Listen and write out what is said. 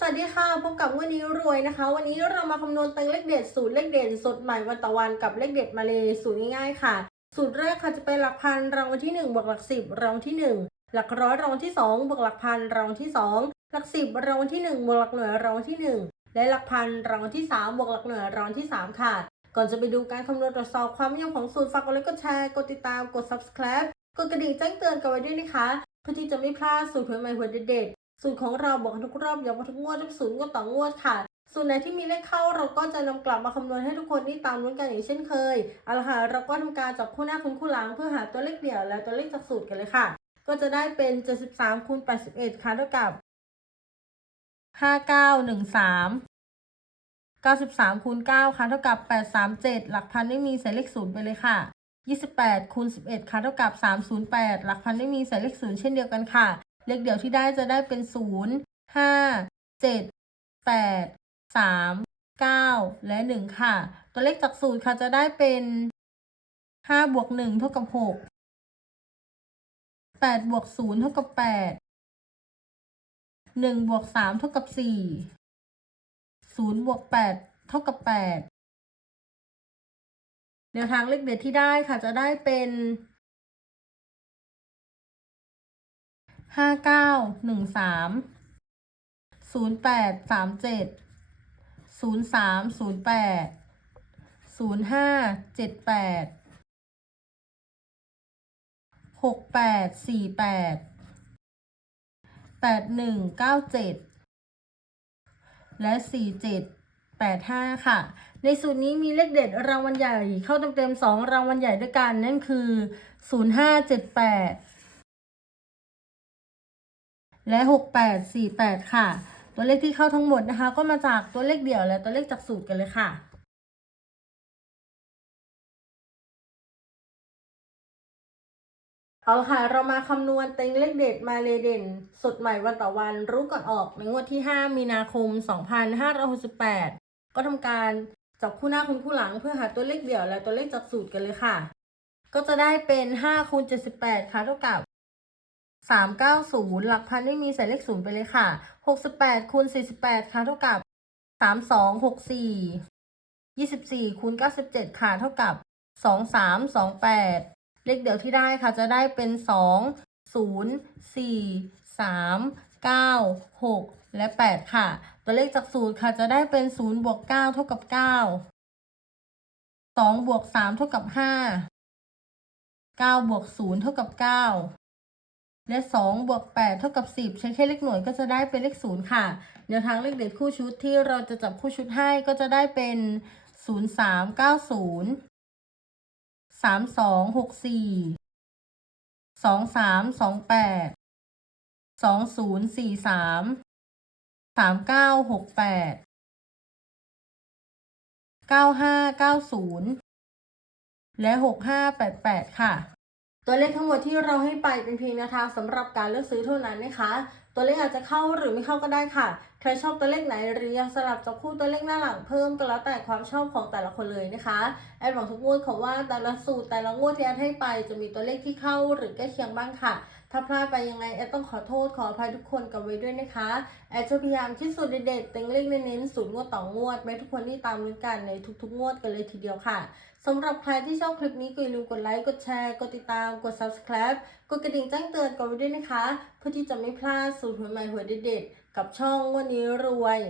สวัสดีค่ะพบกับวันนี้รวยนะคะ วันนี้เรามาคำนวณต็งเลขเด็ดสูตรเลขเด่นสดใหม่วันต่อวันกับเลขเด็ดมาเลยสูตรง่ายๆค่ะ สูตรแรกค่ะจะเป็นหลักพันรางวัลที่1บวกหลักสิบรางวัลที่ 1 หลักร้อยรางวัลที่2บวกหลักพันรางวัลที่ 2 หลักสิบรางวัลที่1บวกหลักหน่วยรางวัลที่ 1 และหลักพันรางวัลที่3บวกหลักหน่วยรางวัลที่ 3 ค่ะ ก่อนจะไปดูการคำนวณตรวจสอบความนิยมของสูตรฝากกดไลค์กดแชร์กดติดตามกด subscribe กดกระดิ่งแจ้งเตือนกันไว้ด้วยนะคะเพื่อที่จะไม่พลาดสูตรเผยใหม่หัวเด็ด สูตรของเราบอกกันทุกรอบย้ำกันทุกงวดทุกสูตรงวดต่องวดค่ะส่วนไหนที่มีเลขเข้าเราก็จะนำกลับมาคำนวณให้ทุกคนได้ตามลุ้นกันอย่างเช่นเคยเอาละค่ะเราก็ทำการจับคู่หน้าคูณคู่หลังเพื่อหาตัวเลขเดี่ยวและตัวเลขจากสูตรกันเลยค่ะ ก็จะได้เป็น 73คูณ81 ค่ะเท่ากับ 5913 93คูณ9ค่ะเท่ากับ 837 หลักพันไม่มีใส่เลขศูนย์ไปเลยค่ะ 28คูณ11ค่ะเท่ากับ 308 หลักพันไม่มีใส่เลขศูนย์เช่นเดียวกันค่ะ เลขเดี่ยวที่ได้จะได้เป็น 0 5 7 8 3 9 และ 1 ค่ะ ตัวเลขจากสูตรค่ะจะได้เป็น5บวก1เท่ากับ 6 8บวก0เท่ากับ 8 1บวก3เท่ากับ 4 0บวก8เท่ากับ 8 แนวทางเลขเด็ดที่ได้ค่ะจะได้เป็น ห้าเก้าหนึ่งสามศูนย์แปดสามเจ็ดศูนย์สามศูนย์แปดศูนย์ห้าเจ็ดแปดหกแปดสี่แปดแปดหนึ่งเก้าเจ็ดและสี่เจ็ดแปดห้าค่ะ ในสูตรนี้มีเลขเด็ดรางวัลใหญ่เข้าเต็มๆสองรางวัลใหญ่ด้วยกัน นั่นคือศูนย์ห้าเจ็ดแปด และหกแปดสี่แปดค่ะ ตัวเลขที่เข้าทั้งหมดนะคะ ก็มาจากตัวเลขเดี่ยวและตัวเลขจากสูตรกันเลยค่ะเอาค่ะ เรามาคำนวณเต็งเลขเด็ดมาเลเด่นสดใหม่วันต่อวันรู้ก่อนออกในงวดที่ 5 มีนาคม 2568 ก็ทำการจับคู่หน้าคูณคู่หลังเพื่อหาตัวเลขเดี่ยวและตัวเลขจากสูตรกันเลยค่ะ ก็จะได้เป็น5คูณ78 ค่ะเท่ากับ 390 หลักพันไม่มีใส่เลขศูนย์ไปเลยค่ะ 68คูณ48 ค่ะ เท่ากับ 3264 24คูณ97 ค่ะ เท่ากับ 2328 เลขเดียวที่ได้ค่ะจะได้เป็น 2 0 4 3 9 6 และ 8 ค่ะ ตัวเลขจากสูตรค่ะจะได้เป็น 0 บวก 9 เท่ากับ 9 2 บวก 3 เท่ากับ 5 9 บวก 0 เท่ากับ 9 และ2บวก8เท่ากับ10 ใช้แค่เลขหน่วยก็จะได้เป็นเลข0ค่ะแนวทางเลขเด็ดคู่ชุดที่เราจะจับคู่ชุดให้ก็จะได้เป็น 0 3 9 0สามสองหกสี่สองสามสองแปดสองศูนย์สี่สามสามเก้าหกแปดเก้าห้าเก้าศูนย์และหกห้าแปดแปดค่ะ ตัวเลขทั้งหมดที่เราให้ไปเป็นเพียงแนวทางสำหรับการเลือกซื้อเท่านั้นนะคะ ตัวเลขอาจจะเข้าหรือไม่เข้าก็ได้ค่ะ ใครชอบตัวเลขไหนหรืออยากสลับจับคู่ตัวเลขหน้าหลังเพิ่มก็แล้วแต่ความชอบของแต่ละคนเลยนะคะแอดหวังทุกงวดขอว่าแต่ละสูตรแต่ละงวดที่แอดให้ไปจะมีตัวเลขที่เข้าหรือใกล้เคียงบ้างค่ะถ้าพลาดไปยังไงแอดต้องขอโทษขออภัยทุกคนกันไว้ด้วยนะคะ แอดจะพยายามที่สุดเด็ดๆเต็งเลขเน้นๆสูตรงวดต่องวดให้ทุกคนที่ตามลุ้นกันในทุกๆ งวดกันเลยทีเดียวค่ะสำหรับใครที่ชอบคลิปนี้ก็อย่าลืมกดไลค์กดแชร์กดติดตามกด subscribe กดกระดิ่งแจ้งเตือนกันไว้ด้วยนะคะ เพื่อที่จะไม่พลาดสูตรหวยใหม่หวยเด็ดๆกับช่องวันนี้รวย